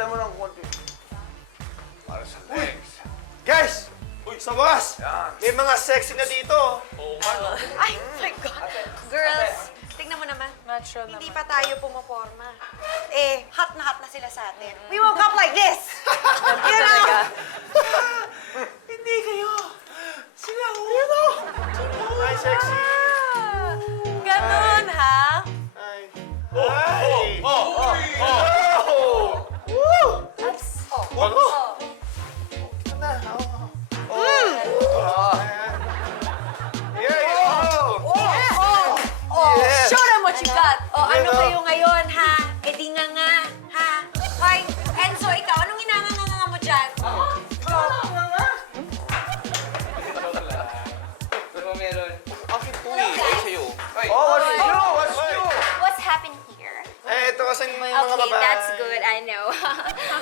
Palitan mo ng konti. Para sa legs. Guys! Sa wakas! Yan. May mga sexy na dito. Ay, my God. Girls, tingnan mo naman. Natural Hindi naman. pa tayo pumaporma. Eh, hot na sila sa atin. We woke up like this! You know? Hindi kayo. Sila ho. Yun o. Hi, sexy. Ah, ganun, ha? Hi. Hi. Yes. Show them what you got! O, ano Yan, kayo ngayon, ha? E di nga, ha? Hoy, Enzo, ikaw, anong inanganganga mo dyan? Ano meron? Bakit po eh? Ay, sa'yo. Oh, what's new? What's new? What's happening here? Eh, ito kasi may mga Okay, babae. that's good. I know.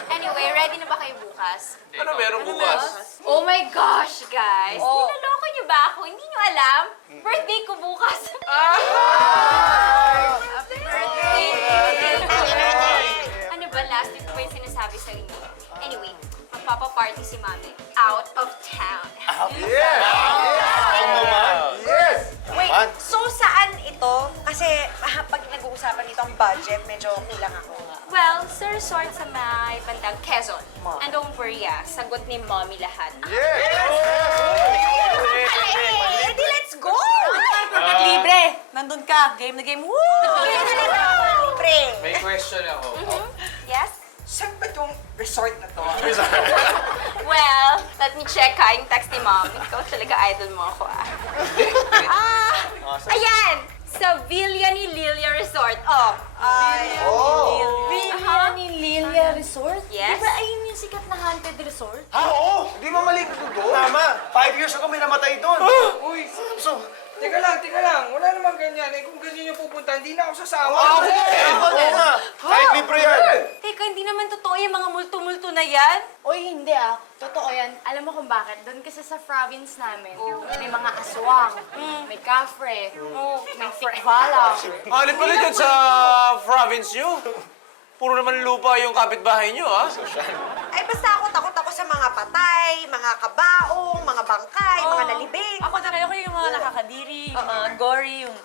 Anyway, ready na ba kayo bukas? Ano meron bukas? Oh my gosh, guys! Oh. Niloloko niyo ba ako? Hindi niyo alam? Birthday ko bukas. Happy birthday! Ano ba, last week pa yung sinasabi sa inyo? Anyway, magpapa-party si Mami. Out of town. Yes! Ay naman. Yes! Wait, Man. so saan ito? Kasi pag nag-uusapan nito ang budget, medyo kulang ako. Well, sa resort sa may bandang Quezon. And don't worry sagot ni Mommy lahat. Yes! Eh, di let's go! Pagkat libre. Nandun ka. Game na game. Woo! Libre! May question ako. Yes? Saan ba itong resort na to? Well, let me check yung text ni Mom. Ikaw talaga idol mo ako Ayan! Sa Villa ni Lilia Resort. Oh. Villa ni Lilia Resort? Yes? Di ba ayun yung sikat na haunted resort? Ha, oo. Hindi mo mali doon. Tama. 5 years ago may namatay doon. Uy! So, Teka lang. Wala naman ganyan. Eh, kung ganyan yung pupunta, hindi na ako sasama. oo nga. Kahit libre yan. Teka, hindi naman totoo yung mga multo-multo na yan. Oy, hindi Totoo yan. Alam mo kung bakit? Doon kasi sa province namin, may mga aswang, may kafre, may tikvala. Ano pala dyan sa province nyo? Puro naman lupa yung kapitbahay nyo, ha? Ay, basta ako takot ako sa mga patay, mga kabaong, mga bangkay, mga nalibing. Ako talaga ko yung mga nakakadiri, yung mga gory, yung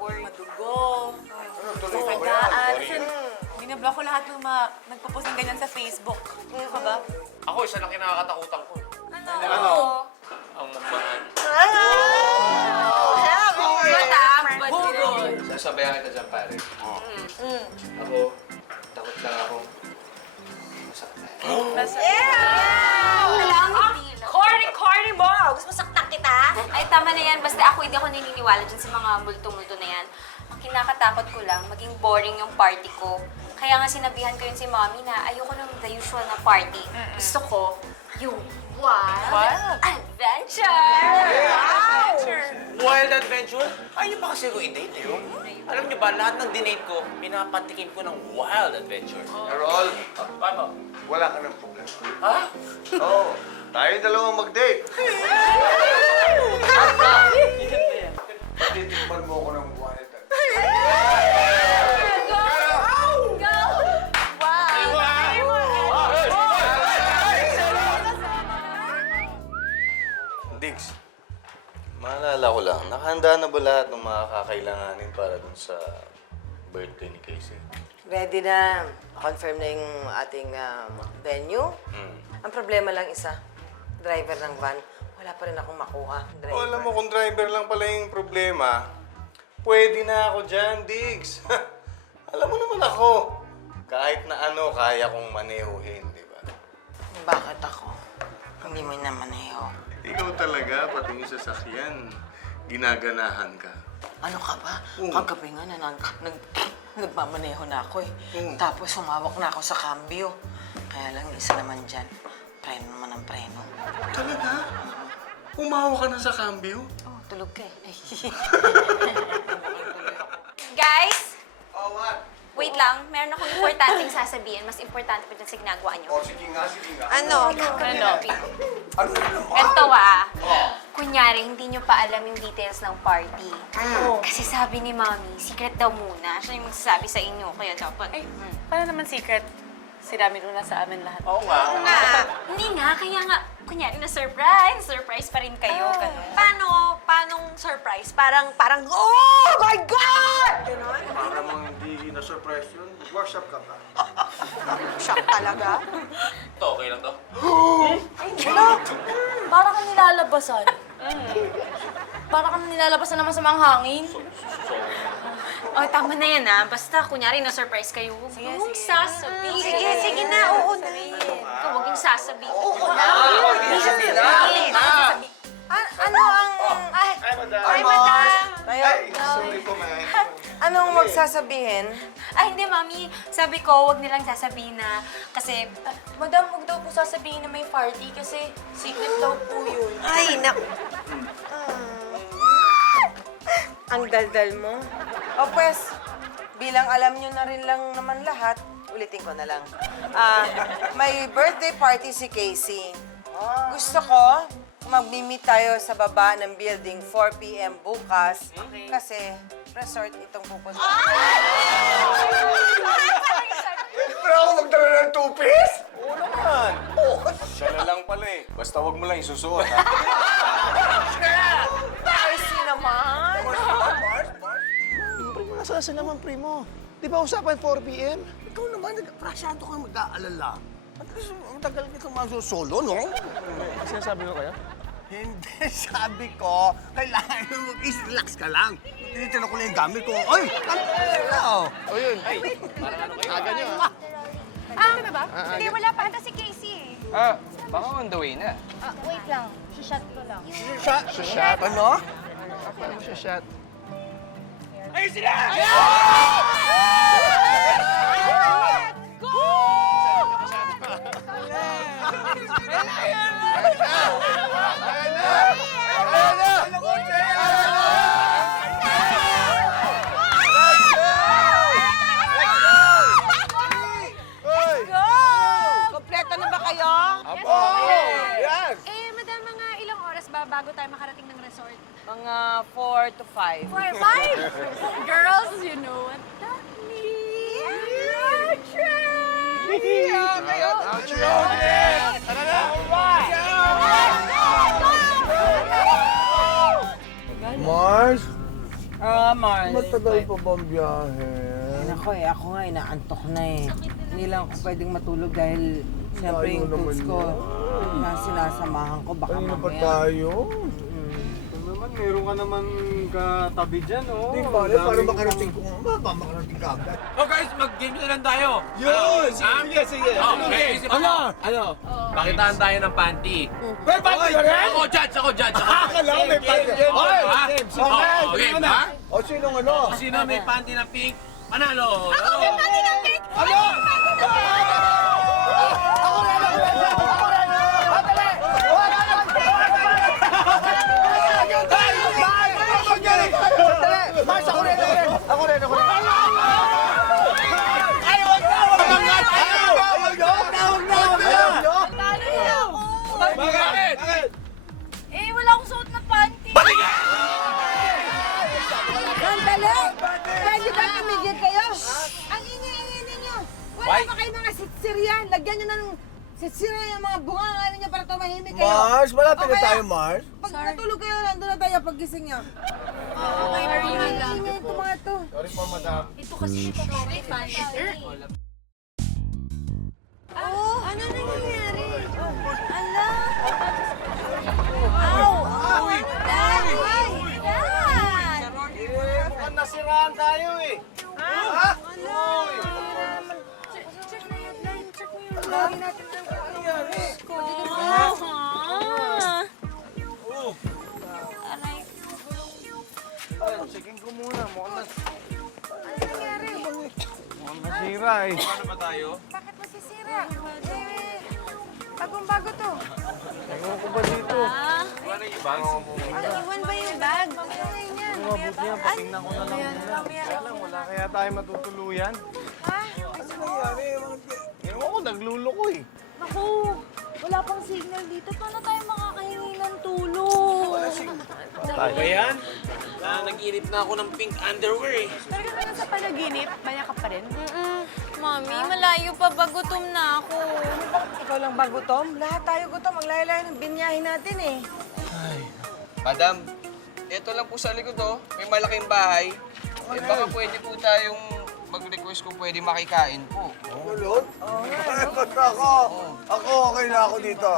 madugo, sagaan. Kasi binablock ko lahat ng mga nagpo-post ng ganyan sa Facebook. Ano ka ba? Ako, isa lang kinakatakutan ko. Ano? Ang man. Bugol! Sasabayan kita dyan, pare. Ako, takot lang ako. Corny mo! Gusto mo saktan kita? Ay, tama na yan. Basta ako, hindi ako naniniwala dyan sa mga multo-multo na yan. Ang kinakatakot ko lang, maging boring yung party ko. Kaya nga sinabihan ko yun si Mommy na ayoko ng the usual na party. Gusto ko yung wild adventure! Wild adventure? Ayaw pa kasi ko i-date, eh. Alam niyo ba, lahat ng dinate ko, pinapatikim ko ng wild adventure. Carol, Paano? wala ka ng problema. Ha? Oo. Tayo dalawang mag-date. Patitikman mo ako ng wild. Diggs, maalala ko lang, nakahanda na ba lahat ng mga kakailanganin para dun sa birthday ni Casey? Ready na. Confirm na yung ating venue. Ang problema lang isa, driver ng van. Wala pa rin akong makuha. Driver. O, alam mo, kung driver lang pala yung problema, pwede na ako dyan, Diggs. Alam mo naman ako, kahit na ano, kaya kong manehuhin, di ba? Bakit ako? Hindi mo na maneho. Ikaw talaga, pati yung sasakyan, ginaganahan ka. Ano ka ba? Oo. Kagabi nga na nagmamaneho na ako eh. Tapos sumawak na ako sa cambio. Kaya lang isa naman dyan, preno naman ang preno. Talaga? Umawa ka na sa cambio? Oh, tulog ka eh. Guys, Oh, what? wait lang. Meron akong importanteng sasabihin. Mas importante pa dyan sa ginagawa niyo. Oh, sige nga, sige nga. Ano? Ano na naman? Ganito kunyari, hindi nyo pa alam yung details ng party. Kasi sabi ni Mommy, secret daw muna. Siya yung magsasabi sa inyo, kaya dapat. Paano naman secret? sirami rin na sa amin lahat. Oo nga. Hindi nga, kaya nga, kunyari surprise pa rin kayo. Ganun. Paanong surprise? Parang, oh my God! Ganon? Para namang hindi na-surprise yun. Workshop ka ba? Shock talaga. Ito, okay lang to. Para kang nilalabasan. Para kang nilalabasan naman sa mga hangin. Oh, tama na yan ah. Basta, kunyari na-surprise kayo, huwag mong sasabihin. Sige na, oo na. Ikaw, huwag yung sasabihin. Ano ang... Ay, Ay, madam. tayo. Sorry po, man. Anong magsasabihin? Ay, hindi, Mami. Sabi ko, huwag nilang sasabihin na kasi Madam, huwag daw po sasabihin na may party kasi secret daw po yun. Ay, naku. Ang daldal mo. O pues, bilang alam nyo na rin lang naman lahat, ulitin ko na lang. May birthday party si Casey. Gusto ko, mag-meet tayo sa baba ng building 4 p.m. bukas. Kasi resort itong pupunta. Pero ako magdala ng two-piece? Oo naman. Siya na lang pala eh. Basta wag mo lang isusuot, ha? Casey naman! Primo, nasaan naman, Primo? Di ba usapan 4 p.m.? Ikaw naman, nagprasyado kang mag-aalala. Ang tagal nito solo, no? Sinasabi ko kayo? Hindi, sabi ko, kailangan mo mag-relax ka lang. Tinitin ko lang yung gamit ko. Ay! Ano? O yun. hindi, wala pa ata si Casey. Baka on the way na. Wait lang, shot ko lang. Shot? Ano? Shot. Kompleto na ba kayo? Yes! Eh, madam, mga ilang oras ba bago tayo makarating ng resort? Mga 4 to 5. 5? Girls, you know what that means. Mars, Mars. matagal pa bang biyahe? Ako nga, inaantok na eh. Hindi lang ako pwedeng matulog dahil siyempre Layo yung naman tools ko na sinasamahan ko, baka Kanina pa mamaya. tayo. Naman, meron ka naman katabi dyan, oh. Di ba? Para makarating ko nga ba? Makarating ka agad. Oh guys, mag-game na lang tayo. Yun! Sige, sige. Oh, may isip ako. Ano? Pakitaan tayo ng panty. May panty ka rin? Ako, judge. Akala ko may panty. Oy! Okay. Okay, ha? O sinong ano? Sino may panty na pink? Panalo! Ako may panty ng pink! Ano? Ako rin. Ay, wag na! Bakit? Eh, wala akong suot na panty. Sandali! Pwede ba tumigil kayo? Ang ingay-ingay ninyo! Wala Why? pa kayo mga sitsiryan! Lagyan nyo ng sitsiryan yung mga bunga ninyo para tumahimik kayo. Mars, malapit na Okay. tayo, Mars. Pag natulog kayo, nandun na tayo paggising nyo. Okay, Ingay itong mga to. Sorry po, madam. Ito kasi ito may panty. Oh, ano nangyayari? Ala! Ow! Dad! Dad! Mukhang nasiraan tayo, eh. Ha? Check mo yung line. Check mo yung line natin. Checking ko muna. Mukhang nangyari? nasira, eh. Paano ba tayo? Bakit masisira? Bagong-bago to. Ewan ko ba dito? Ano yung bags? Iwan ba yung bag? Mamaya na yun yan. Mabuti yan, patingnan ko na lang muna. Alam, wala kaya tayo matutuluyan. Ha? Ewan ko, nagluloko, eh. Naku, wala pang signal dito. Paano tayo makakahingi ng tulong? Ba yan? Nag-inip na ako ng pink underwear eh. Pero ganun sa panaginip, maya ka pa rin. Mami, malayo pa ba? Gutom na ako. Ikaw lang ba gutom? Lahat tayo gutom. Ang layo-layo ng binyahin natin eh. Madam, ito lang po sa likod, oh. May malaking bahay. Eh, baka pwede po tayong mag-request kung pwede makikain po. Lord? Basta ako. Ako, okay na ako dito.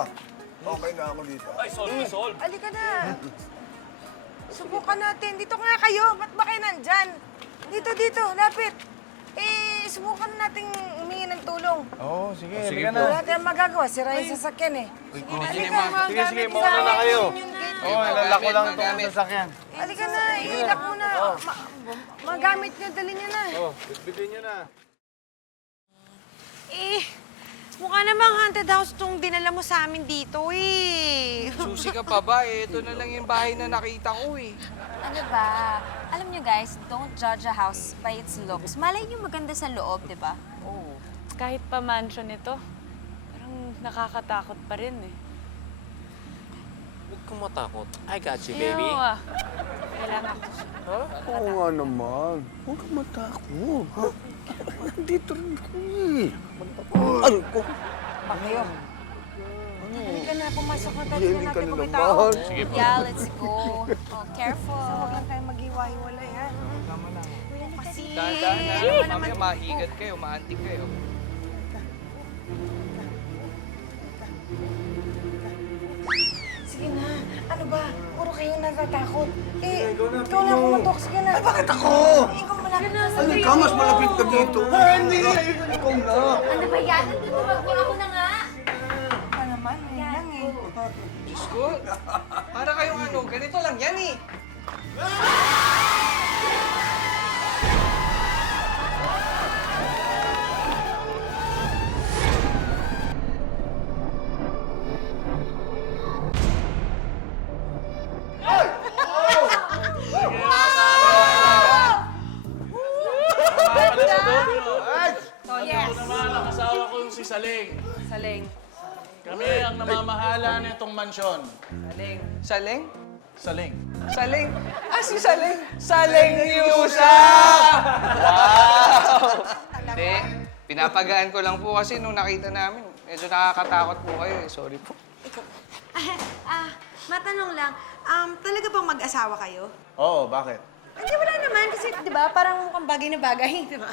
Okay na ako dito. Halika na. Subukan natin. Dito nga kayo. Ba't ba kayo nandyan? Dito, lapit. Subukan natin humingi ng tulong. Oo, sige. sige Halika po. na. Wala tayong magagawa. Sira yung sasakyan eh. Sige, mauna na kayo. Oo, ilalak ko lang itong sasakyan. Halika na. Iilak mo na. Magamit nyo. Dali nyo na. Bitbitin nyo na. Mukha namang haunted house tong dinala mo sa amin dito eh. Susi ka pa ba? Eh, ito na lang yung bahay na nakita ko eh. Ano ba? Alam nyo guys, don't judge a house by its looks. Malay nyo maganda sa loob, di ba? Oo. Kahit pa mansion ito, parang nakakatakot pa rin eh. Huwag kang matakot. I got you, baby. Ew, ah. Kailangan ko. Oo nga naman. Huwag kang matakot. Ha? Nandito rin ako eh. Ano ko? Pa kayo. Halika na. Pumasok na tayo. Tingnan Hindi ka natin na kung may tao. naman. Sige po. Yeah, let's go. Oh, careful. Huwag lang tayo maghiwa-hiwalay ha. Dahan-dahan na. Mamaya mahigat kayo, maantik kayo. Sige na. Ano ba? Puro kayo natatakot. Ikaw na pumatok. Sige na. Ay, bakit ako? Ikaw malapit na sa Halika, mas malapit ka dito. Hindi, ikaw na. Ano ba yan? Tumawag ako na nga. Pa naman. Yan lang eh. Diyos ko, para kayong ano, ganito lang yan eh. Naman ang asawa ko yung si Saling. Saling. Kami ang namamahala nitong mansyon. Saling? Saling. Saling? Ah, si Saling! Saling Yusa! Wow! Hindi, pinapagaan ko lang po kasi nung nakita namin, medyo nakakatakot po kayo eh. Sorry po. Matanong lang, talaga bang mag-asawa kayo? Oo, bakit? Hindi, wala naman. Kasi, di ba, parang mukhang bagay na bagay, di ba?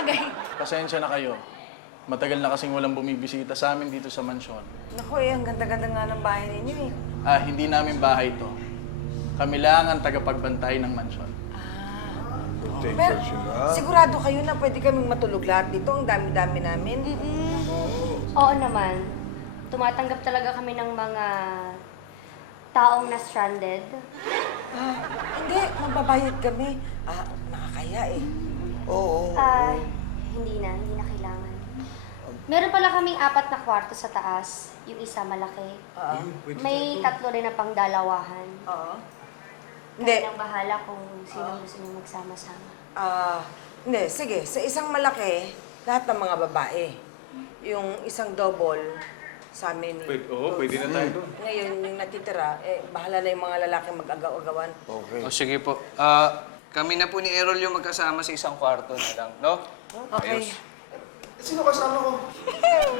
Bagay. Pasensya na kayo. Matagal na kasing walang bumibisita sa amin dito sa mansyon. Naku eh, ang ganda-ganda nga ng bahay ninyo eh. Hindi namin bahay to. Kami lang ang tagapagbantay ng mansyon. Pero sigurado kayo na pwede kaming matulog lahat dito. Ang dami-dami namin. Oo naman. Tumatanggap talaga kami ng mga taong na-stranded. Hindi, magbabayad kami. Nakakaya eh. Oo. Hindi na kailangan. Meron pala kaming 4 na kwarto sa taas. Yung isa malaki. May 3 rin na pangdalawahan. Oo. Hindi. Kaya nang bahala kung sino gusto niyo magsama-sama. Hindi, sige. Sa isang malaki, lahat ng mga babae. Yung isang double, sa amin. Pwede na tayo doon. Ngayon, yung natitira, bahala na yung mga lalaki mag-agaw-agawan. Okay. O sige po. Kami na po ni Errol yung magkasama sa isang kwarto na lang, no? Okay. Sino kasama ko?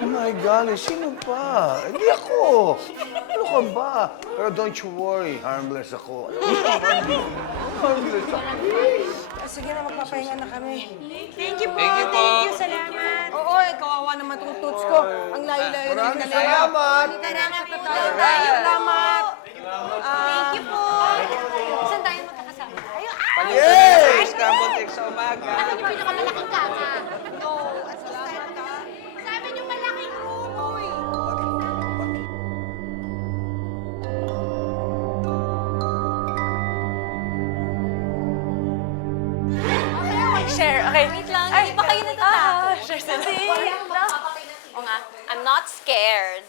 Oh my God, sino pa? Hindi ako. Ano ka ba? Pero don't you worry, harmless ako. Harmless ako. Sige na, magpapahinga na kami. Thank you po. Thank you po. Thank you, salamat. Oo, kawawa naman itong toots ko. Ang layo-layo na Maraming pinalala. salamat. Salamat po. Salamat. Thank you po. Saan tayo magkakasama? Ayun! Yes! Scrambled eggs sa umaga. Akin yung pinakamalaking kama. Sabi niyo malaking room, uy! Share, okay. Wait lang, hindi ba kayo natatakot? Share sa O nga, I'm not scared.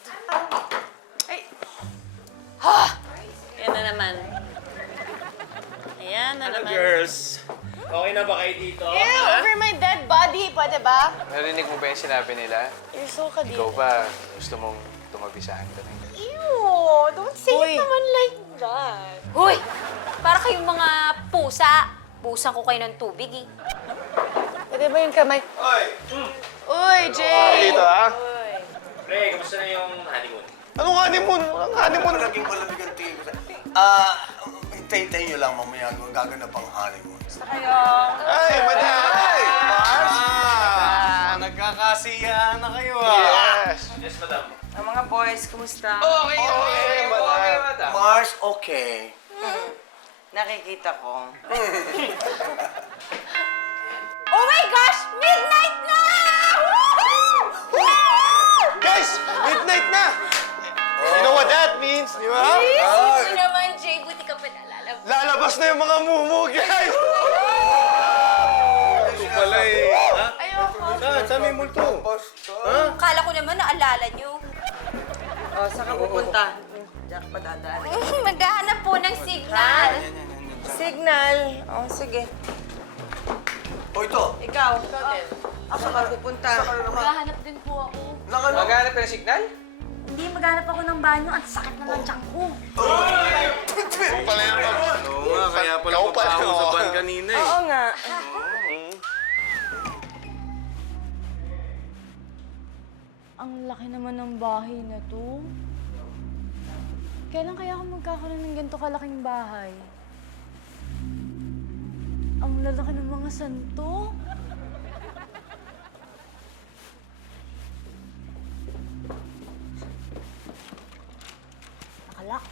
Yan na naman. Ayan na naman. Girls, okay na ba kayo dito? Ew, over my dead body. Pwede ba? Narinig mo ba yung sinabi nila? You're so kadiri. Ikaw ba gusto mong tumabisahan ka na? Ew, don't say it naman like that. Hoy! Para kayong mga pusa. Pusan ko kayo ng tubig eh. Pwede ba yung kamay? Hoy! Uy, Jay! Dito, ha? Pre, kamusta na yung honeymoon? Anong honeymoon? Anong honeymoon? Naging malamig ang tingin ko. Hintayin nyo lang mamaya kung gaganap ang honeymoon. Ay, madam! Ay! Mars! Nagkakasiyaan na kayo, Yes, madam. Ang mga boys, kumusta? Okay, madam. madam. Mars, okay. Nakikita ko. Oh my gosh! Midnight na! Guys! Midnight na! You know what that means, di ba? Ito naman, Jay. Buti ka pa naalala. Lalabas na yung mga mumu, guys! Ito pala eh. Ha? Ayoko. Saan may multo? Ha? Kala ko naman naalala nyo. O, saan ka pupunta? Diyan pa dadaan. Maghahanap po ng signal. Signal. O, sige. O ito, Ikaw. Saan ka pupunta? Maghahanap din po ako. Maghanap ka ng signal? Hindi, maghanap ako ng banyo. Ang sakit na ng tiyan ko. Pala yan. Oo nga, kaya pala papahaw sa van kanina eh. Oo nga. Ang laki naman ng bahay na to. Kailan kaya ako magkakaroon ng ganito kalaking bahay? Ang lalaki ng mga santo. Nakalak.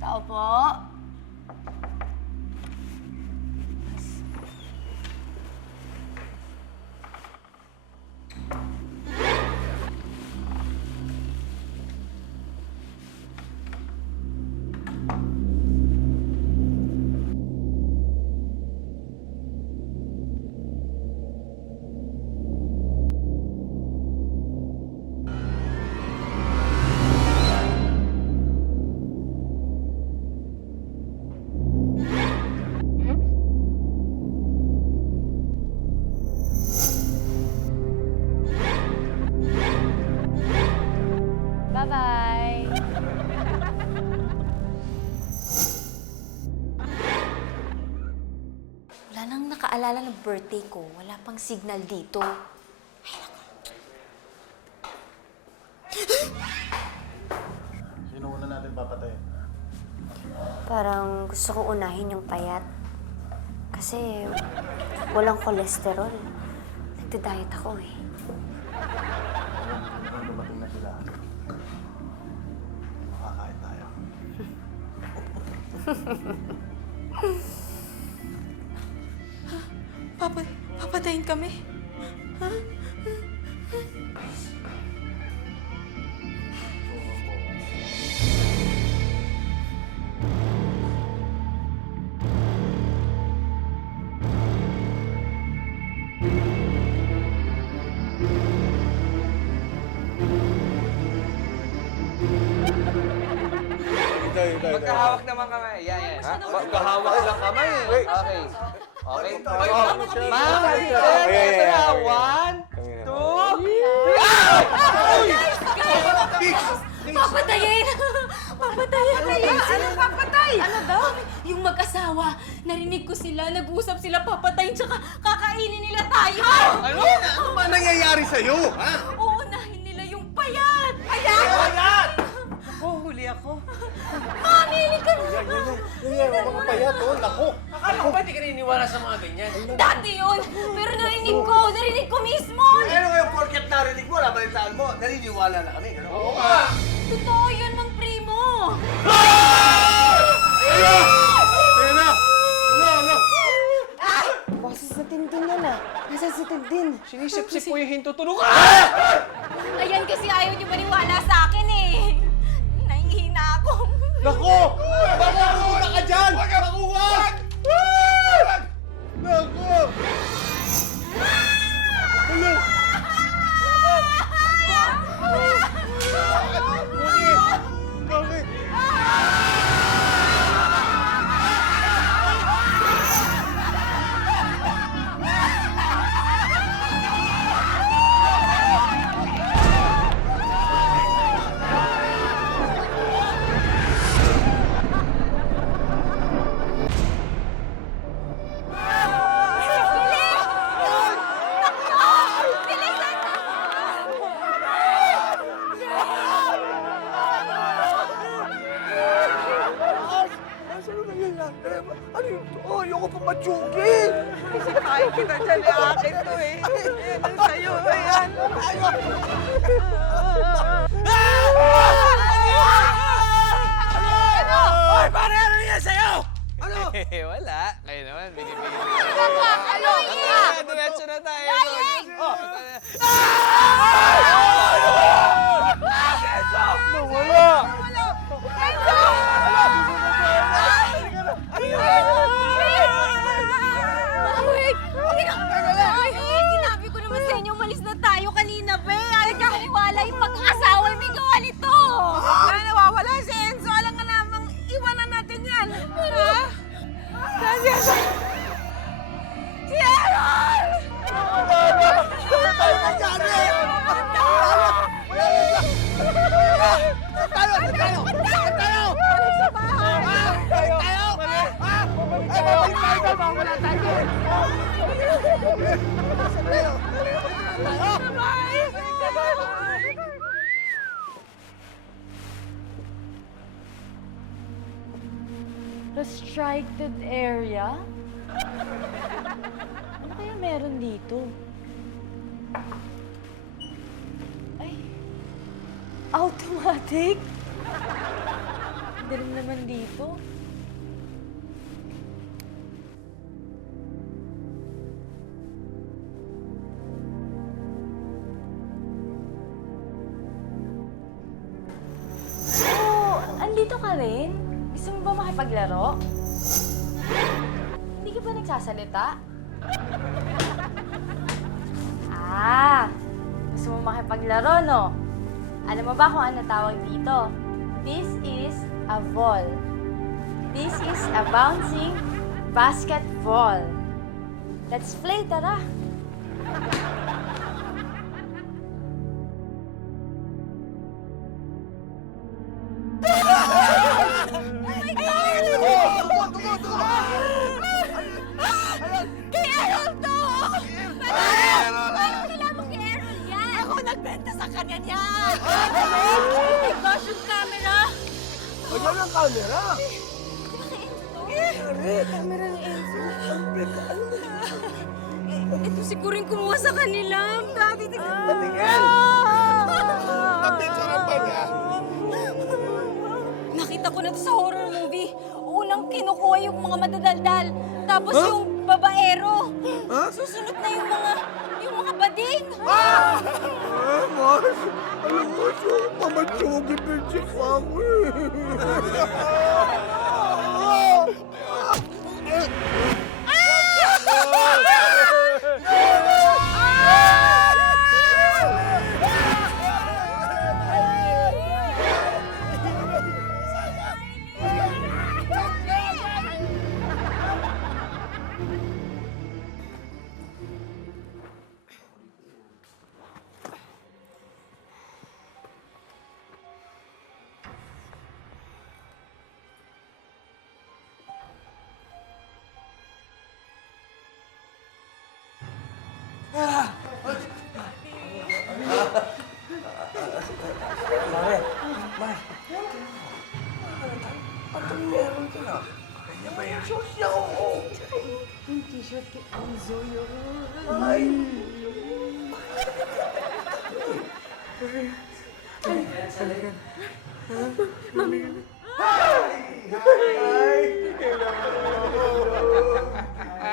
Tao po. Bye-bye. Wala nang nakaalala ng birthday ko. Wala pang signal dito. Sino una natin papatayin? Parang gusto ko unahin yung payat. Kasi walang kolesterol. Nagda-diet ako eh. Nung dumating na sila, makakain tayo. Papatayin kami? Magkahawak naman kami. Yan. Magkahawak lang kami. Okay. Okay. Ma'am, ito na. 1, 2, Papatayin! Papatayin! Ano papatay? Ano daw? Yung mag-asawa, narinig ko sila, nag-usap sila, papatayin, tsaka kakainin nila tayo! Ano? Ano ba nangyayari sa'yo? Ha? Uunahin nila yung payat! Payat! Payat! Oh, huli ako. Mami, halika na! Mga payat, oh. Naku. Akala ko ba hindi ka naniniwala sa mga ganyan? Dati yun! Pero narinig ko mismo! ano ngayon, porket narinig mo, nabalitaan mo, naniniwala na kami, gano'n? Oo nga. Totoo yun, Mang Primo! Ayun na! Ano? Boses na Tintin yan ah. Nasaan si Tintin? sinisip-sip po yung hinto. Tulog ka! Ayan kasi ayaw niyo maniwala sa akin eh! Nahihina ako! Naku! Baka pumunta ka dyan! Naku, wag! Naku! Hello! Bakit? pa matsugi! Isikain kita dyan, akin to eh. Yan ang sa'yo, ayan. Hoy, pare, ano yan sa'yo? Ano? Wala. Kayo naman, binibigyan. Ano yan? Diretso na tayo. Yayeng! Wait! Sinabi ko naman sa inyo, umalis na tayo kanina, be. Ayaw ka maniwala yung pag-asawa may gawa nito. Wala nawawala si Enzo. Alam nga namang iwanan natin yan. Ha? Si Aaron! Restricted area? Ano kaya meron dito? Ay, automatic? Dilim naman dito. Oh, andito ka rin? Gusto mo ba makipaglaro? Hindi ka ba nagsasalita? Gusto mo makipaglaro, no? Alam mo ba kung ano tawag dito? This is a ball. This is a bouncing basketball. Let's play, tara! Nagbenta sa kanya niya! Gosh, yung camera! Ayan ang camera! Camera ni Enzo. Ito siguro yung kumuha sa kanila. Dati, Patingin! Napicturean pa niya. nakita ko na to sa horror movie. Unang kinukuha yung mga madadaldal. Tapos yung babaero. Susunod na yung mga bading. Mars! Alam mo, pamatsugi pa si Kami.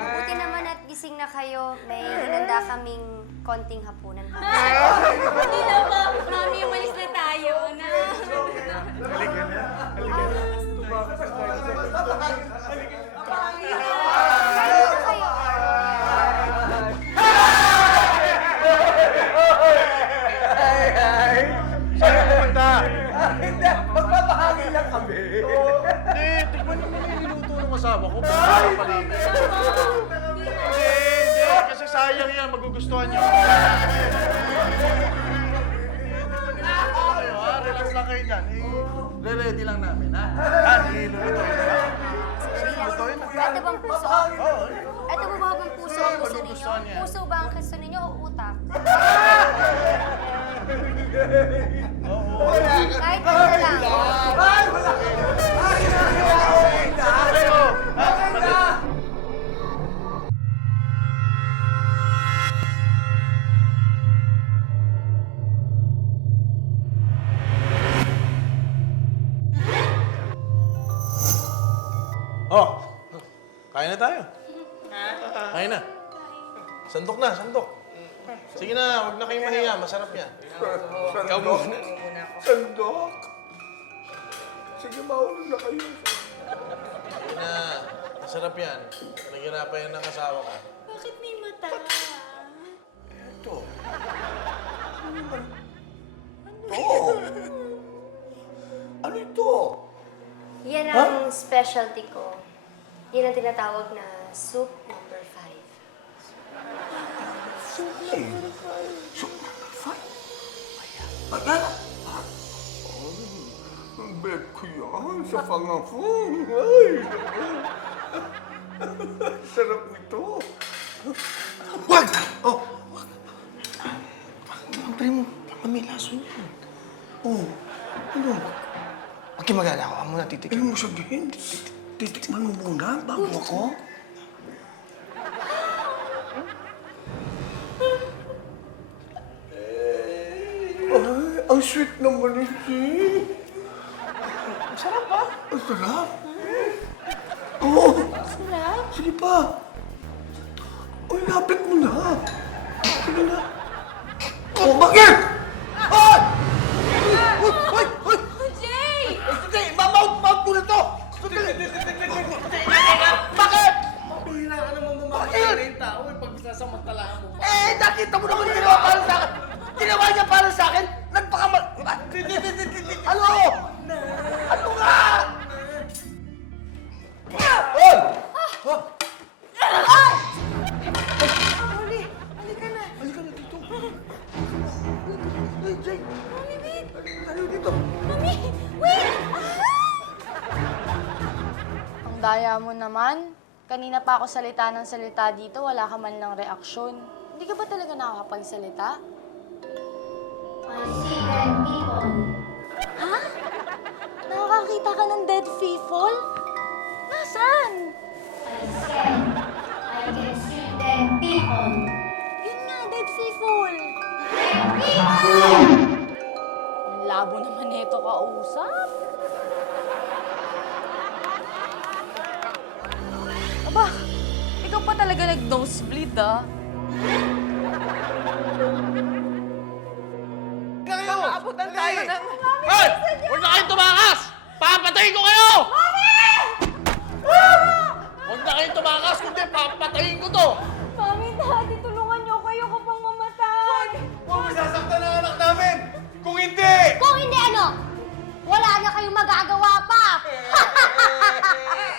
Buti naman at gising na kayo. May hinanda kaming konting hapunan. Hindi na ba? Mami, umalis na tayo. Na. Saan pumunta? Hindi, magpapahangin lang kami. Hindi, tikman naman yung niluto ng asawa ko. Para paligid. Hindi, kasi sayang yan. Magugustuhan nyo. Relax lang kayo dyan. Re-ready lang namin, ha? Ilulutuin na. Ilulutuin na. Ito bang puso? Oo. Ito ba bang puso ang gusto ninyo? Magugustuhan yan. Puso ba ang gusto ninyo o utak? Kahit ano lang. Kayo! Kain na tayo. Kain na. Sandok na, sandok. Sige na, huwag na kayong mahiya. Masarap yan. Ikaw muna. Sandok. Sige, maulog na kayo. Sige na. Masarap yan. Naghirapan yan ng asawa ko. Bakit may mata? Ito. Ano? Ano ito? Yan ang specialty ko. Yan ang tinatawag na soup number 5. Ay. Ayan. Ang bet ko yan sa pangafong. Ay. Sarap nito. Wag! Oh! Wag! Pre mo, may laso niyan. Oh, ano? Huwag kayo mag-alala ako. Ako muna titikin. Ano mo sabihin? Titikman mo muna bago ako? Ay, ang sweet naman ito. Ang sarap ba? Ang sarap. Oo. Sarap? Sige pa. Uy, lapit mo na. Sige na. Oh, bakit? Ay! Uy! Uy! Uy! Jay! Hindi! Mount mo na to! Bakit? Pahila ka naman mamamagitan na yung tao. Pagsasamantalahan mo pa. Eh, nakita mo naman yung ginawa para sa akin. Ginawa niya para sa akin. Nagpakamal... Ano? Ano nga? Oy! Huli, halika na. Halika na dito. Hey, Jay. Ano dito? Mami! Wait! Ang daya mo naman. Kanina pa ako salita ng salita dito, wala ka man lang reaksyon. Hindi ka ba talaga nakakapagsalita? I see dead people. Ha? Nakakakita ka ng dead people? Nasaan? I said, I can see dead people. Yun nga, dead people. Ang labo naman nito kausap. Aba, ikaw pa talaga nag-nosebleed, ah. Nakaabutan tayo ng... Hoy! Huwag na kayong tumakas! Papatayin ko kayo! Huwag na kayong tumakas, kundi papatayin ko to! Mami, Daddy, tulungan niyo kayo ko pang mamatay! Huwag mo sasaktan ang anak namin! Kung hindi! Kung hindi ano, wala na kayong magagawa pa.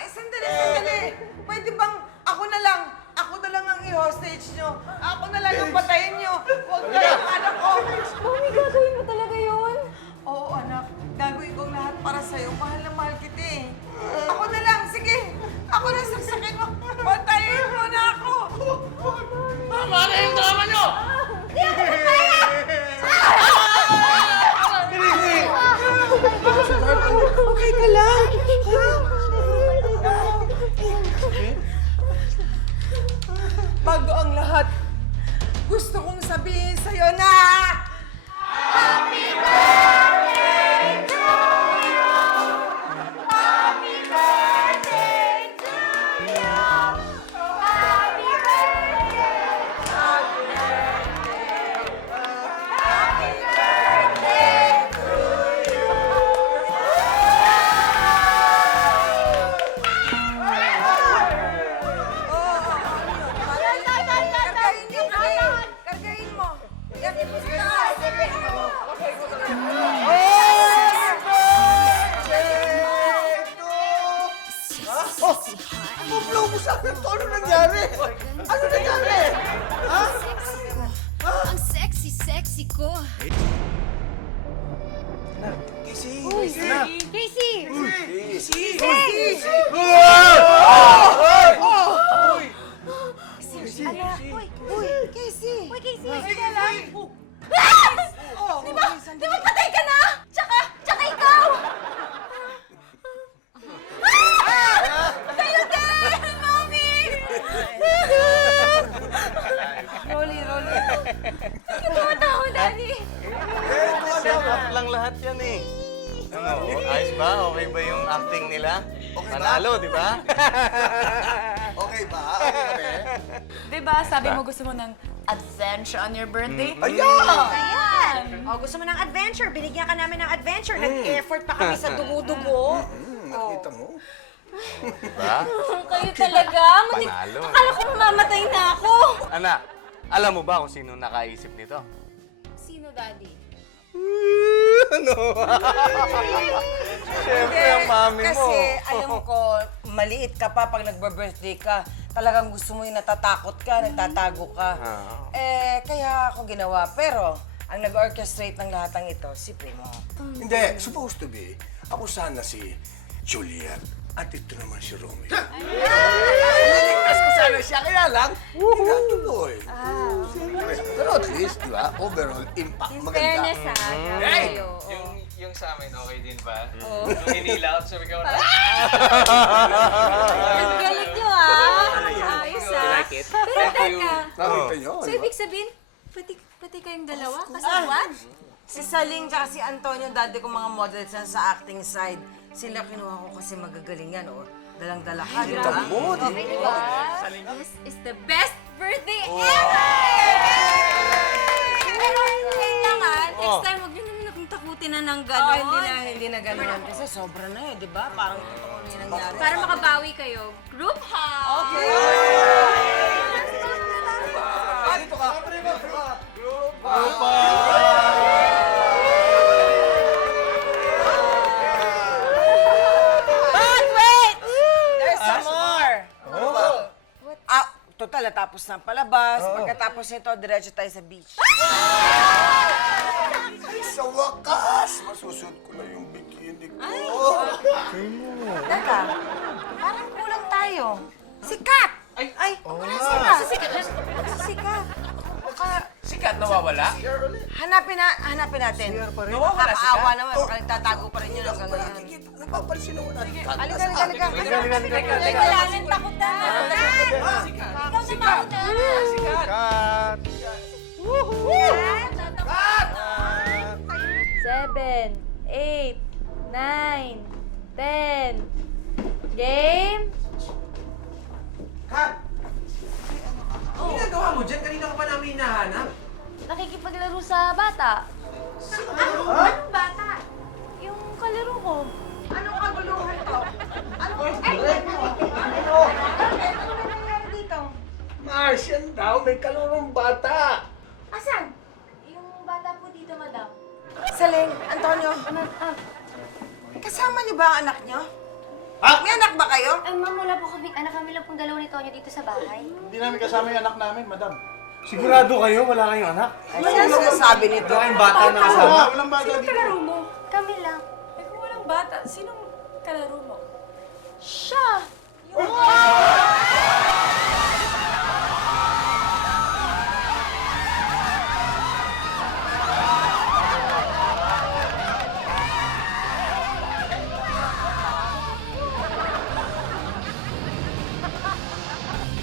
Sandali. Pwede bang ako na lang ang i-hostage nyo? Ako na lang ang patayin nyo. Huwag na yung anak ko. Mami, gagawin mo talaga yun? Oo, anak. Gagawin kong lahat para sa'yo. Mahal na mahal kita eh. Ako na lang. Sige. Ako na saksakin mo. Patayin mo na ako. Tama na yung drama nyo! Okay ka lang. Bago ang lahat, gusto kong sabihin sa'yo na... Kargahin mo. Yakin mo sa taas. Ang blow mo sa akin to. Ano nangyari? Ano nangyari? Ha? Ang sexy ko. Casey! Casey! Casey! Uy, Casey! Teka lang. Di ba patay ka na? Tsaka ikaw! Kayo din! Mami! Rolly. Hindi ka tumatawa, Daddy. Set up lang lahat yan eh. Ano, ayos ba? Okay ba yung acting nila? Panalo, di ba? Okay ba? Okay kami? Diba, sabi mo gusto mo ng adventure on your birthday? Ayan! O, gusto mo ng adventure? Binigyan ka namin ng adventure. Nag-effort pa kami sa dugo-dugo. Nakita mo? Kayo talaga? Panalo. Akala ko mamamatay na ako. Anak, alam mo ba kung sino nakaisip nito? Sino, Daddy? Siyempre, ang mami mo. Kasi alam ko, maliit ka pa pag nagbe-birthday ka. Talagang gusto mo yung natatakot ka, nagtatago ka. Kaya ako ginawa. Pero, ang nag-orchestrate ng lahat ng ito, si Primo. Hindi, supposed to be. Ako sana si Juliet. At ito naman si Romeo. Niligtas ko sana siya, kaya lang, hindi natuloy. Siyempre. Pero at least, di ba, overall impact maganda. Fairness, ha? Hey! Yung sa amin, okay din ba? Yung hinila ako, sabi ko na. Ang galing nyo, ah. Ayos, ah. it? Pero teka, Nakita nyo, so di ba? ibig sabihin, pati kayong dalawa? Kasawan? Si Saling at si Antonio, dati kong mga models yan sa acting side. Sila kinuha ko kasi magagaling yan, o. Dalang-dala ka, di ba? Mo, di Okay, diba? This is the best birthday Oh. ever! Pero, wait lang, next time, huwag nyo naman akong takutin na ng gano'n. Hindi na gano'n. Kasi sobra na eh, di ba? Parang totoo na yung nangyari. Para makabawi kayo. Group hug! Okay! Dito ka. But wait! There's some more! Total, natapos na ang palabas. Pagkatapos nito, diretso tayo sa beach. Ay, sa wakas! Masusuot ko na yung bikini ko. Teka, parang kulang tayo. Sikat! Ay, wala sila. Sikat. Sikat nawawala? Hanapin natin. Nawawala sikat? Nakakaawa naman, baka nagtatago pa rin yun hanggang ngayon. Napapansin ako na. Halika. Wala nang takutan. Ikaw na mauna. Cut! 7, 8, 9, 10. Game? Ano ginagawa mo dyan? Kanina ko pa namin hinahanap. Nakikipaglaro sa bata. Anong bata? Yung kalaro ko. Anong kaguluhan to? Ano nangyayari dito? Martian daw, may kalurong bata. Asan? Yung bata po dito, madam. Saling, Antonio. Kasama niyo ba ang anak niyo? May anak ba kayo? Ay, ma'am, wala po kaming anak. Kami lang pong dalawa ni Tonyo dito sa bahay. Hindi namin kasama yung anak namin, madam. Sigurado kayo, wala kayong anak? Ano yung sinasabi nito? Wala kayong bata na kasama? Walang bata dito. Kalaro mo? Kami lang. Eh, kung walang bata, sinong kalaro mo? Siya! Yung